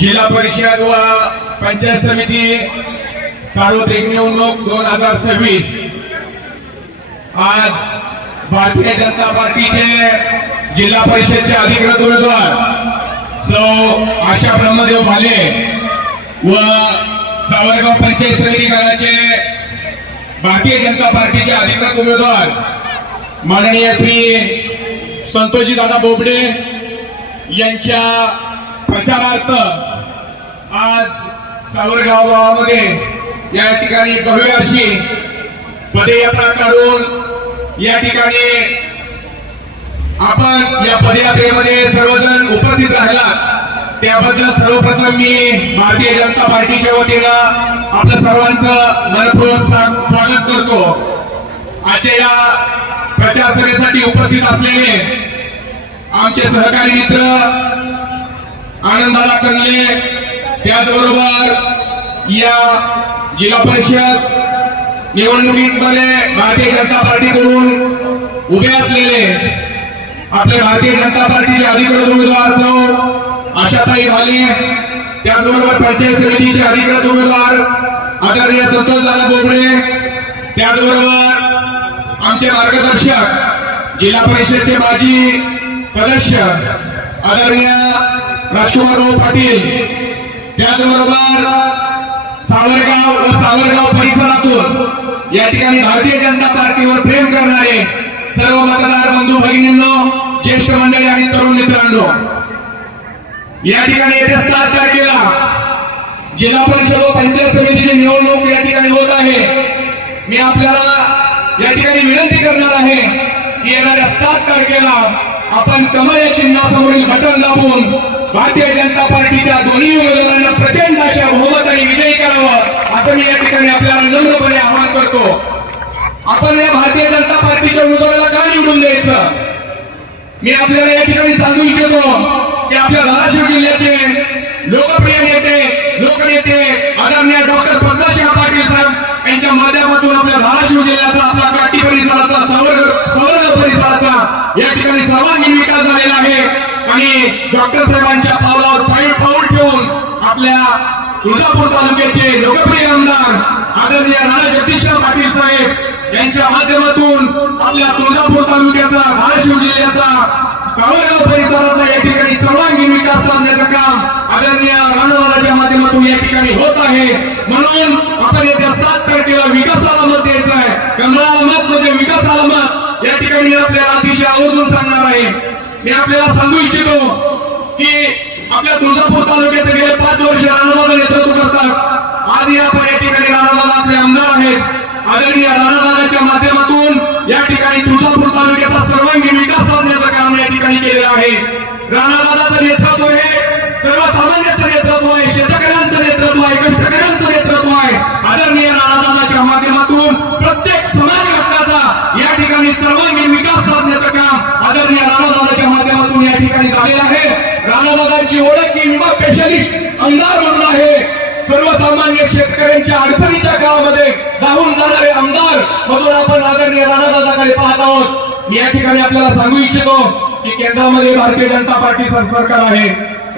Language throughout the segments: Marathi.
जिल्हा परिषद व पंचायत समिती सार्वत्रिक निवडणूक 2026 आज भारतीय जनता पार्टीचे जिल्हा परिषदचे अधिकृत उमेदवार सौ आशा ब्रह्मदेव भाले व सावरगाव पंचायत समिती गणाचे भारतीय जनता पार्टीचे अधिकृत उमेदवार माननीय श्री संतोषजी दादा बोबडे यांच्या प्रचारार्थ आज सावरगाव गावामध्ये या ठिकाणी भव्य अशी पदयात्रा काढून या ठिकाणी आपण या पदयात्रेमध्ये सर्वजण उपस्थित राहिलात त्याबद्दल सर्वप्रथम मी भारतीय जनता पार्टीच्या वतीनं आपल्या सर्वांचं मनपूर्वक स्वागत करतो। आजच्या या प्रचार सभेसाठी उपस्थित असलेले आमचे सहकारी मित्र आनंदाला कनले, त्याचबरोबर या जिल्हा परिषद निवडणुकीमध्ये भारतीय जनता पार्टीकडून उभे असलेले आपले भारतीय जनता पार्टीचे अधिकृत उमेदवार सौ आशाताई भाले, त्याचबरोबर पंचायत समितीचे अधिकृत उमेदवार आदरणीय संतोषदादा बोबडे, त्याचबरोबर आमचे मार्गदर्शक जिल्हा परिषदेचे माजी सदस्य आदरणीय राजकुमार पाटील, त्याचबरोबर सावरगाव व सावरगाव परिसरातून या ठिकाणी भारतीय जनता पार्टीवर प्रेम करणारे सर्व मतदार बंधू भगिनींनो, ज्येष्ठ मंडळी आणि तरुण मित्रांनो, या ठिकाणी येत्या 7 तारखेला जिल्हा परिषद व पंचायत समितीची निवडणूक या ठिकाणी होत आहे। मी आपल्याला या ठिकाणी विनंती करणार आहे की येणाऱ्या 7 तारखेला आपण कमळ या चिन्हासमोरील बटन दाबून भारतीय जनता पार्टीच्या दोन्ही उमेदवारांना प्रचंड अशा बहुमताने विजयी करावं असं मी या ठिकाणी आपल्याला नम्रपणे आवाहन करतो। आपण या भारतीय जनता पार्टीच्या उमेदवाराला का निवडून द्यायचं? मी आपल्याला या ठिकाणी सांगू इच्छितो की आपल्या धाराशिव जिल्ह्याचे लोकप्रिय नेते लोकनेते आदरणीय डॉक्टर पद्मसिंह पाटील साहेब यांच्या माध्यमातून आपल्या धाराशिव जिल्ह्याचा आपला काटी परिसराचा सावरगाव परिसराचा या ठिकाणी सर्वांगीण विकास झालेला आहे आणि डॉक्टर साहेबांच्या पावलावर पाऊल ठेवून आपल्या तुळजापूर तालुक्याचे लोकप्रिय आमदार आदरणीय राणा जगदीशराव पाटील साहेब यांच्या माध्यमातून आपल्या तुळजापूर तालुक्याचा धाराशिव जिल्ह्याचा सावरगाव परिसराचा या ठिकाणी सर्वांगीण विकास साधण्याचं काम आदरणीय राणादादाच्या माध्यमातून या ठिकाणी होत आहे। म्हणून आपण येत्या 7 तारखेला विकासाला मत द्यायचं आहे। कमळाला मत म्हणजे विकासाला मत या ठिकाणी आपल्याला अतिशय आवर्जून सांगणार आहे। मी आपल्याला सांगू इच्छितो की आपल्या तुळजापूर तालुक्याचे गेले 5 वर्ष राणादादा नेतृत्व करतात। आज या ठिकाणी राणादादा आपले आमदार आहेत। आदरणीय राणादादाच्या माध्यमातून या ठिकाणी तुळजापूर तालुक्याचा सर्वांगीण विकास साधण्याचं काम या ठिकाणी केलेलं आहे। राणादादाचं नेतृत्व हे सर्वसामान्यांचं नेतृत्व आहे, शेतकऱ्यांचं नेतृत्व आहे, कष्टकऱ्यांचं नेतृत्व आहे। आदरणीय राणादादाच्या माध्यमातून प्रत्येक समाज घटकाचा या ठिकाणी सर्वांगीण विकास साधण्याचं काम आदरणीय राणादादाच्या माध्यमातून या ठिकाणी झालेलं आहे। राणादादांची ओळख ही विमा स्पेशलिस्ट आमदार म्हणून आहे। सर्वसामान्य शेतकऱ्यांच्या अडचणीच्या काळामध्ये धावून जाणारे आमदार म्हणून आपण आदरणीय राणादादाकडे पाहत आहोत। मी या ठिकाणी आपल्याला सांगू इच्छितो की केंद्रामध्ये भारतीय जनता पार्टीचं सरकार आहे,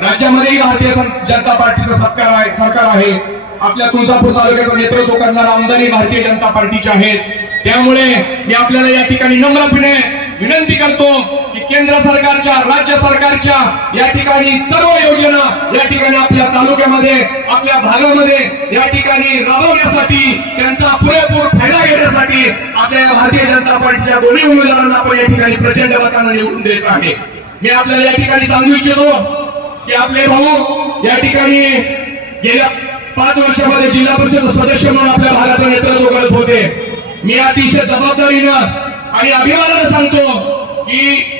राज्यामध्येही भारतीय जनता पार्टीचं सरकार आहे। आपल्या तुळजापूर तालुक्याचं नेतृत्व करणारे आमदारही भारतीय जनता पार्टीचे आहेत। त्यामुळे मी आपल्याला या ठिकाणी नम्रपणे विनंती करतो की केंद्र सरकारच्या राज्य सरकारच्या या ठिकाणी सर्व योजना या ठिकाणी आपल्या तालुक्यामध्ये आपल्या भागामध्ये या ठिकाणी राबवण्यासाठी त्यांचा पुरेपूर फायदा घेण्यासाठी आपल्या भारतीय जनता पार्टीच्या दोन्ही उमेदवारांना आपण या ठिकाणी प्रचंड मताने निवडून द्यायचं आहे। मी आपल्याला या ठिकाणी सांगू इच्छितो की आपले भाऊ या ठिकाणी गेल्या 5 वर्षामध्ये जिल्हा परिषद सदस्य म्हणून आपल्या भागाचं नेतृत्व करत होते। मी अतिशय जबाबदारीनं आणि अभिमानानं सांगतो की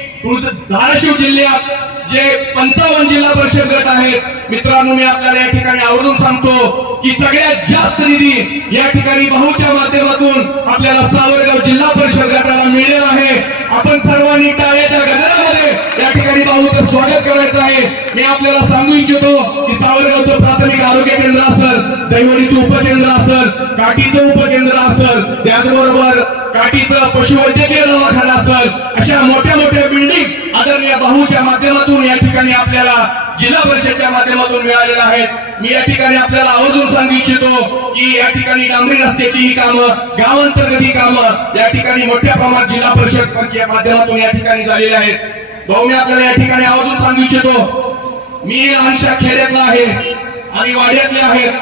धाराशिव जिल्ह्यात जे 55 जिल्हा परिषद गट आहेत मित्रांनो, मी आपल्याला या ठिकाणी आवर्जून सांगतो की सगळ्यात जास्त निधी या ठिकाणी भाऊच्या माध्यमातून आपल्याला सावरगाव जिल्हा परिषद गटाला मिळालेला आहे। आपण सर्वांनी टाळ्याच्या गजरामध्ये या ठिकाणी भाऊचं स्वागत करायचं आहे। मी आपल्याला सांगू इच्छितो की सावरगावचं प्राथमिक आरोग्य केंद्र असेल, दैवडीचं उपकेंद्र असेल, काठीचं उपकेंद्र असेल, त्याचबरोबर काठीचं पशुवैद्यकीय दवाखाना असेल, अशा मोठ्या मोठ्या बिल्डिंग आदरणीय भाऊच्या माध्यमातून या ठिकाणी आपल्याला जिल्हा परिषदेच्या माध्यमातून मिळालेला आहे। मी या ठिकाणी आपल्याला आवर्जून सांगू इच्छितो की या ठिकाणी डांबरी रस्त्याची ही कामं, गावांतर्गत ही कामं या ठिकाणी मोठ्या प्रमाणात जिल्हा परिषदच्या माध्यमातून या ठिकाणी झालेली आहेत। भाऊ, मी आपल्याला या ठिकाणी आवर्जून सांगू इच्छितो, मी लहानशा खेड्यातला आहे आणि वाड्यातले आहेत।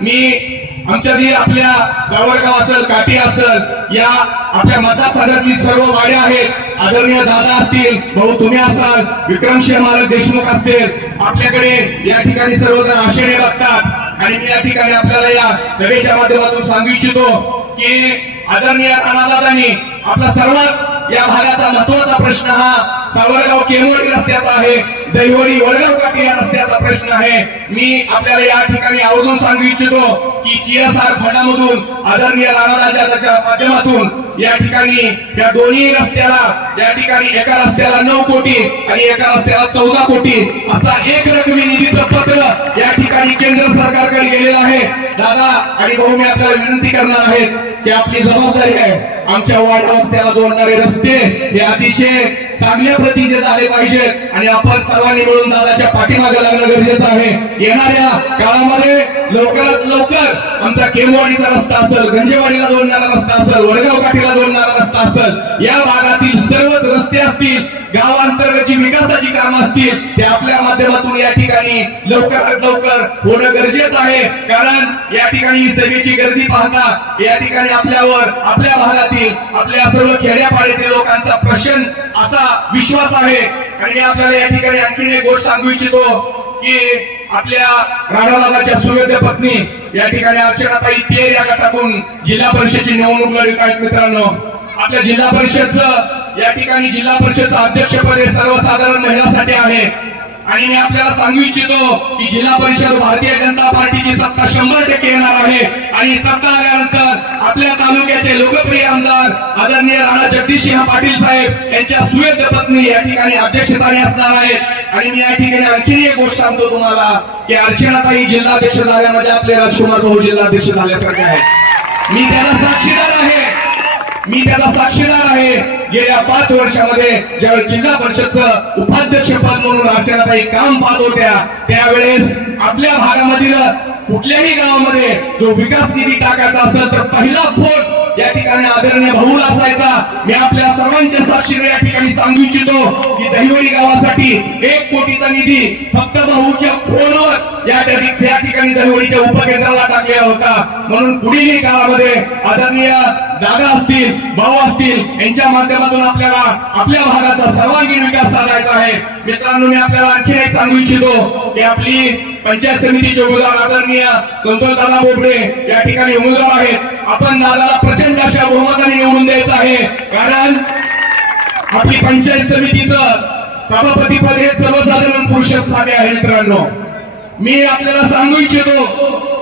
मी आमच्या जी आपल्या सावरगाव असेल, काठी असेल, या आपल्या मतदारसंघातली सर्व वाड्या आहेत। आदरणीय दादा असतील, भाऊ तुम्ही असाल, विक्रमसिंह महाराज देशमुख असतील, आपल्याकडे या ठिकाणी सर्वजण आशेने बघतात। आणि मी या ठिकाणी आपल्याला या सभेच्या माध्यमातून सांगू इच्छितो की आदरणीय राणादादांनी आपला सर्वात या भागाचा महत्वाचा प्रश्न हा सावरगाव केमवडी रस्त्याचा आहे, दहिवडी वडगाव काठी या रस्त्याचा प्रश्न आहे। मी आपल्याला या ठिकाणी आवर्जून सांगू इच्छितो की CSR फंडामधून आदरणीय राणादादाच्या माध्यमातून या ठिकाणी या दोन्ही रस्त्याला या ठिकाणी एका रस्त्याला 9 कोटी आणि एका रस्त्याला 14 कोटी असा एक रकमी निधीचं पत्र या ठिकाणी केंद्र सरकारकडे गेलेलं आहे। दादा आणि भाऊ, मी आपल्याला विनंती करणार आहे की आपली जबाबदारी आहे, आमच्या वार्ड रस्त्याला जोडणारे रस्ते हे अतिशय चांगल्या प्रतीचे झाले पाहिजेत आणि आपण सर्वांनी मिळून दादाच्या पाठीमागे लागणं गरजेचं आहे। येणाऱ्या काळामध्ये लवकरात लवकर आमचा केमवाडीचा रस्ता असेल, गंजेवाडीला जोडणारा रस्ता असेल, वडगाव काठीला जोडणारा रस्ता असेल, या भागातील सर्वच रस्ते असतील, गावांतर्गतची विकासाची कामं असतील, ते आपल्या माध्यमातून या ठिकाणी लवकरात लवकर होणं गरजेचं आहे। कारण या ठिकाणी ही सभेची गर्दी पाहता या ठिकाणी आपल्यावर आपल्या भागातील आपल्या सर्व खेड्यापाड्यातील लोकांचा प्रश्न असा विश्वास आहे। आणि मी आपल्याला या ठिकाणी आणखीन एक गोष्ट सांगू इच्छितो की आपल्या राणादादाच्या सुयोग्य पत्नी या ठिकाणी अर्चनाताई तेर या गटातून जिल्हा परिषदेची निवडणूक लढवत आहेत। मित्रांनो, आपल्या जिल्हा परिषदचं या ठिकाणी जिल्हा परिषदचं अध्यक्षपद हे सर्वसाधारण महिलांसाठी आहे। आणि मी आपल्याला सांगू इच्छितो की जिल्हा परिषद भारतीय जनता पार्टीची सत्ता 100% येणार आहे आणि सत्ता आल्यानंतर आपल्या तालुक्याचे लोकप्रिय आमदार आदरणीय राणा जगदीशसिंह पाटील साहेब यांच्या सुयोग्य पत्नी या ठिकाणी अध्यक्षस्थानी असणार आहेत। आणि मी या ठिकाणी आणखी एक गोष्ट सांगतो तुम्हाला की अर्चनाताई जिल्हाध्यक्ष झाल्या म्हणजे आपले राजकुमार भाऊ जिल्हाध्यक्ष झाल्यासारखे आहेत। मी त्याला साक्षीदार आहे। गेल्या 5 वर्षामध्ये ज्यावेळेस जिल्हा परिषदचं उपाध्यक्ष पद म्हणून अर्चनाताई काम पाहत होत्या, त्यावेळेस आपल्या भागामधील कुठल्याही गावामध्ये जो विकास निधी टाकायचा असेल तर पहिला फोन या ठिकाणी आदरणीय भाऊला असायचा। मी आपल्या सर्वांच्या साक्षीने या ठिकाणी सांगू इच्छितो की दहिवडी गावासाठी 1 कोटीचा निधी फक्त भाऊच्या फोनवर या ठिकाणी दहिवडीच्या उपकेंद्राला टाकलेला होता। म्हणून पुढील काळामध्ये आदरणीय दादा असतील, भाऊ असतील यांच्या माध्यमातून आपल्याला आपल्या भागाचा सर्वांगीण विकास साधायचा आहे। मित्रांनो, मी आपल्याला आणखी एक सांगू इच्छितो की आपली पंचायत समितीचे उमेदवार आदरणीय संतोष दादा बोबडे या ठिकाणी उमेदवार आहेत। आपण दादाला प्रचंड अशा बहुमताने निवडून द्यायचं आहे, कारण आपली पंचायत समितीचं सभापती पद हे सर्वसाधारण पुरुषासाठी आहे। मित्रांनो, मी आपल्याला सांगू इच्छितो,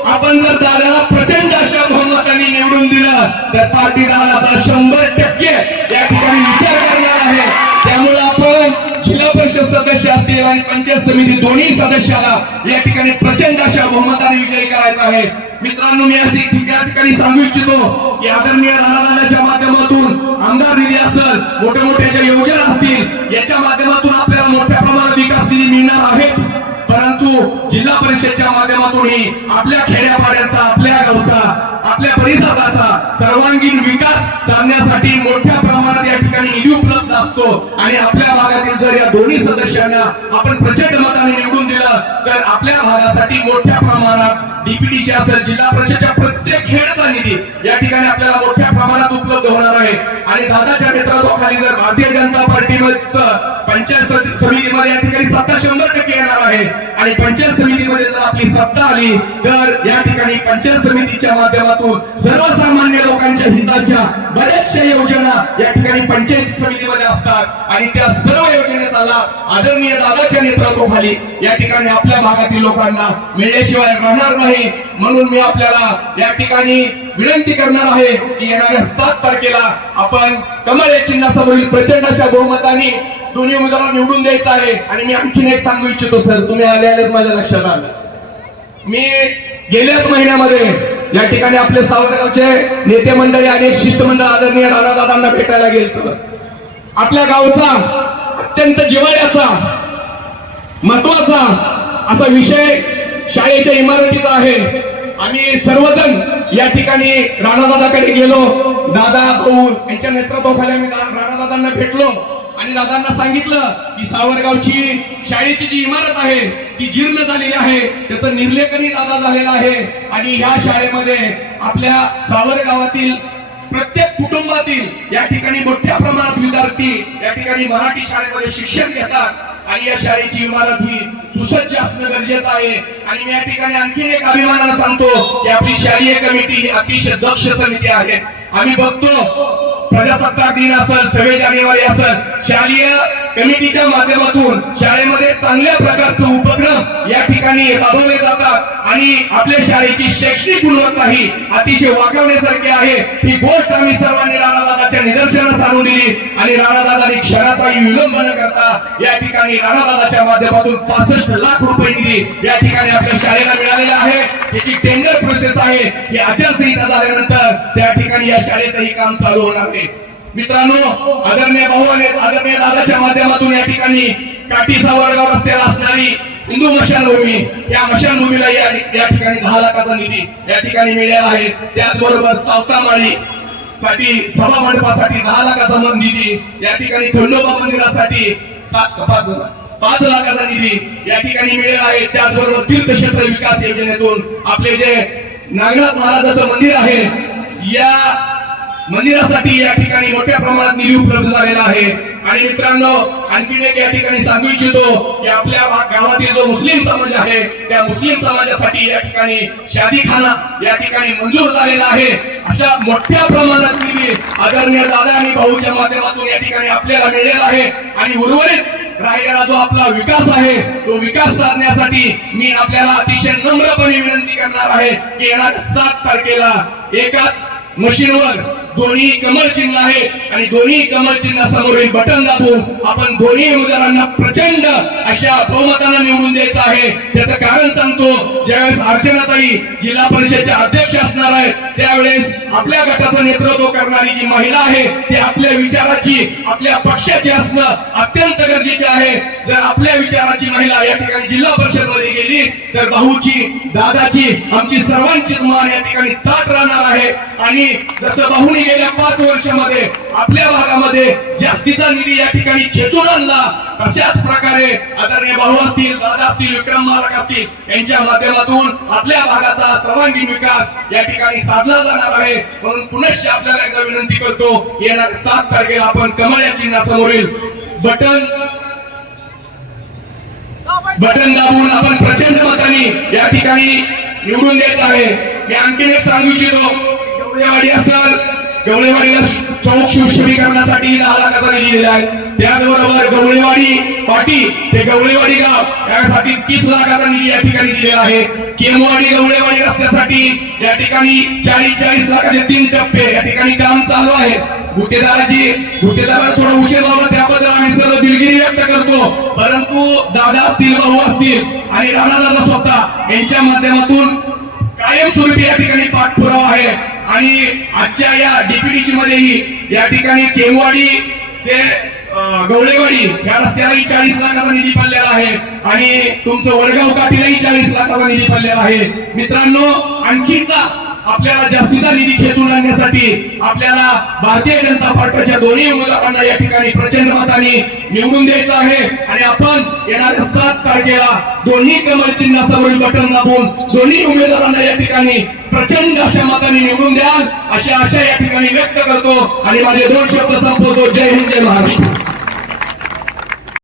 आपण जर दादाला प्रचंड अशा बहुमताने निवडून दिलं तर पार्टी दादाचा 100% या ठिकाणी विचार करणार आहे। त्यामुळे आपण जिल्हा परिषद सदस्य असतील आणि पंचायत समिती दोन्ही सदस्याला या ठिकाणी प्रचंड अशा बहुमताने विजयी करायचा आहे। मित्रांनो, मी अशी या ठिकाणी सांगू इच्छितो की आदरणीय राणादादाच्या माध्यमातून आमदार निधी असेल, मोठ्या मोठ्या ज्या योजना असतील याच्या माध्यमातून आपल्याला मोठ्या प्रमाणात विकास निधी मिळणार आहेच, परंतु जिल्हा परिषदच्या माध्यमातूनही आपल्या खेड्यापाड्याचा, आपल्या गावचा, आपल्या परिसराचा सर्वांगीण विकास साधण्यासाठी मोठ्या प्रमाणात या ठिकाणी निधी उपलब्ध असतो। आणि आपल्या भागातील जर या दोन्ही सदस्यांना आपण प्रचंड मताने निवडून दिलं तर आपल्या भागासाठी मोठ्या प्रमाणात डीपीटीसी असेल, जिल्हा परिषदच्या प्रत्येक खेडचा निधी या ठिकाणी आपल्याला मोठ्या प्रमाणात उपलब्ध होणार आहे। आणि दादाच्या नेतृत्वाखाली जर भारतीय जनता पार्टीमध्ये पंचायत समितीमध्ये या ठिकाणी सत्ता 100% येणार आहे आणि पंचायत समितीमध्ये जर आपली सत्ता आली तर या ठिकाणी पंचायत समितीच्या माध्यमातून सर्वसामान्य लोकांच्या हिताच्या बऱ्याचशा योजना या ठिकाणी पंचायत समितीमध्ये असतात आणि त्या सर्व योजनेचा लाभ आदरणीय दादाच्या नेतृत्वाखाली या ठिकाणी आपल्या भागातील लोकांना मिळण्याशिवाय राहणार नाही। म्हणून मी आपल्याला या ठिकाणी विनंती करणार आहे की येणाऱ्या 7 तारखेला आपण कमळ या चिन्हासमोर प्रचंड अशा बहुमताने दोन्ही उमेदवार निवडून द्यायचा आहे। आणि मी आणखीन एक सांगू इच्छितो सर, तुम्ही आलेच माझ्या लक्षात आलं, मी गेल्याच महिन्यामध्ये या ठिकाणी आपले सावरगावचे नेते मंडळी आणि शिष्टमंडळ आदरणीय राणादादांना भेटायला गेलो। आपल्या गावचा अत्यंत जिव्हाळ्याचा महत्वाचा असा विषय शाळेच्या इमारतीचा आहे. आम्ही सर्वजण या ठिकाणी राणादादाकडे गेलो. दादा भाऊ यांच्या नेतृत्वाखाली आम्ही राणादादांना भेटलो आणि दादांना सांगितलं की सावरगावची शाळेची जी इमारत आहे ती जीर्ण झालेली आहे, त्याचं निर्लेखनही दादा झालेलं आहे. आणि ह्या शाळेमध्ये आपल्या सावरगावातील प्रत्येक कुटुंबातील या ठिकाणी मोठ्या प्रमाणात विद्यार्थी या ठिकाणी मराठी शाळेमध्ये शिक्षण घेतात आणि या शाळेची इमारत ही सुसज्ज असणं गरजेचं आहे. आणि मी या ठिकाणी आणखी एक अभिमानानं सांगतो की आपली शालेय कमिटी ही अतिशय दक्ष समिती आहे. आम्ही बघतो प्रजासत्ताक दिन असेल, 6 जानेवारी असेल, शालेय कमिटीच्या माध्यमातून शाळेमध्ये चांगल्या प्रकारचे उपक्रम या ठिकाणी राबवले जातात आणि आपल्या शाळेची शैक्षणिक गुणवत्ता ही अतिशय वाकवण्यासारखी आहे. ही गोष्ट आम्ही सर्वांनी राणादादाच्या निदर्शनास आणून दिली आणि राणादादांनी क्षणाचाही विलंब न करता या ठिकाणी राणादादाच्या माध्यमातून 65 लाख रुपये निधी या ठिकाणी आपल्या शाळेला मिळालेला आहे. त्याची टेंडर प्रोसेस आहे. ही आचारसंहिता झाल्यानंतर त्या ठिकाणी या शाळेचंही काम चालू होणार आहे. मित्रांनो, आदरणीय भाऊ आणि आदरणीय दादाच्या माध्यमातून या ठिकाणी काठी सावरगाव रस्त्याला असणारी हिंदू मशानभूमी, या मशानभूमीला या ठिकाणी 10 लाखाचा निधी या ठिकाणी मिळाला आहे. त्याचबरोबर सावतामाळी साठी सभा मंडपासाठी 10 लाखाचा निधी, या ठिकाणी खंडोबा मंदिरासाठी 5 लाखाचा निधी या ठिकाणी मिळाला आहे. त्याचबरोबर तीर्थक्षेत्र विकास योजनेतून आपले जे नागनाथ महाराजाचं मंदिर आहे या मंदिरासाठी या ठिकाणी मोठ्या प्रमाणात निधी उपलब्ध झालेला आहे. आणि मित्रांनो, आणखी एक या ठिकाणी सांगू इच्छितो की आपल्या गावातील जो मुस्लिम समाज आहे त्या मुस्लिम समाजासाठी या ठिकाणी शादीखाना या ठिकाणी मंजूर झालेला आहे. अशा मोठ्या प्रमाणात निधी आदरणीय दादा आणि भाऊच्या माध्यमातून या ठिकाणी आपल्याला मिळालेला आहे. आणि उर्वरित राहिलेला जो आपला विकास आहे तो विकास साधण्यासाठी मी आपल्याला अतिशय नम्रपणे विनंती करणार आहे की येणाऱ्या 7 तारखेला एकाच मशीनवर दोन्ही कमळ चिन्ह आहे आणि दोन्ही कमळ चिन्ह समोरील बटन दाबून आपण दोन्ही उमेदवारांना प्रचंड अशा बहुमताने निवडून द्यायचं आहे. त्याचं कारण सांगतो, ज्यावेळेस अर्चनाताई जिल्हा परिषदेच्या अध्यक्ष असणार आहेत त्यावेळेस आपल्या गटाचं नेतृत्व करणारी जी महिला आहे ती आपल्या विचाराची आपल्या पक्षाची असणं अत्यंत गरजेचे आहे. जर आपल्या विचाराची महिला या ठिकाणी जिल्हा परिषद मध्ये गेली तर भाऊची, दादाची, आमची सर्वांचीच मान या ठिकाणी ताट राहणार आहे. आणि जसं भाऊनी गेल्या 5 वर्षामध्ये आपल्या भागामध्ये जास्तीचा निधी या ठिकाणी खेचून आणला, तशाच प्रकारे आदरणीय भाऊ असतील, दादा असतील, विक्रम मालक असतील यांच्या माध्यमातून आपल्या भागाचा सर्वांगीण विकास या ठिकाणी साधला जाणार आहे. म्हणून पुनश्च आपल्याला एकदा विनंती करतो, येणाऱ्या 7 तारखेला आपण कमळ या चिन्हासमोरील बटन दाबून आपण प्रचंड मताने या ठिकाणी निवडून द्यायचं आहे. मी आणखी एक सांगू इच्छितो, गवळेवाडी असेल, गवळेवाडीला चौक सुशोभीकरणासाठी 10 लाखाचा निधी दिला आहे. त्याचबरोबर गवळेवाडी पाटी ते गवळेवाडी गाव यासाठी 30 लाखाचा निधी या ठिकाणी दिलेला आहे. केमवाडी गवळेवाडी रस्त्यासाठी या ठिकाणी 40 लाखाचे 3 टप्पे या ठिकाणी काम चालू आहे. गुत्तेदाराला थोडा उशीर लावला त्याबद्दल आम्ही सर्व दिलगिरी व्यक्त करतो, परंतु दादा असतील, भाऊ असतील आणि राणादादा स्वतः यांच्या माध्यमातून कायमस्वरूपी या ठिकाणी पाठपुरावा आहे. आणि आजच्या या डीपीडीसी मध्येही या ठिकाणी केमवाडी ते गवळेवाडी या रस्त्यालाही 40 लाखाचा निधी पडलेला आहे आणि तुमचं वडगाव काठीलाही 40 लाखाचा निधी पडलेला आहे. मित्रांनो, आणखीचा आपल्याला जास्तीचा निधी खेचून आणण्यासाठी आपल्याला भारतीय जनता पार्टीच्या दोन्ही उमेदवारांना या ठिकाणी प्रचंड मताने निवडून द्यायचं आहे. आणि आपण येणाऱ्या 7 तारखेला दोन्ही कमळ चिन्हासमोरील बटन दाबून दोन्ही उमेदवारांना या ठिकाणी प्रचंड अशा मताने निवडून द्याल अशा आशा या ठिकाणी व्यक्त करतो आणि माझे 2 शब्द संपवतो. जय हिंद, जय महाराष्ट्र.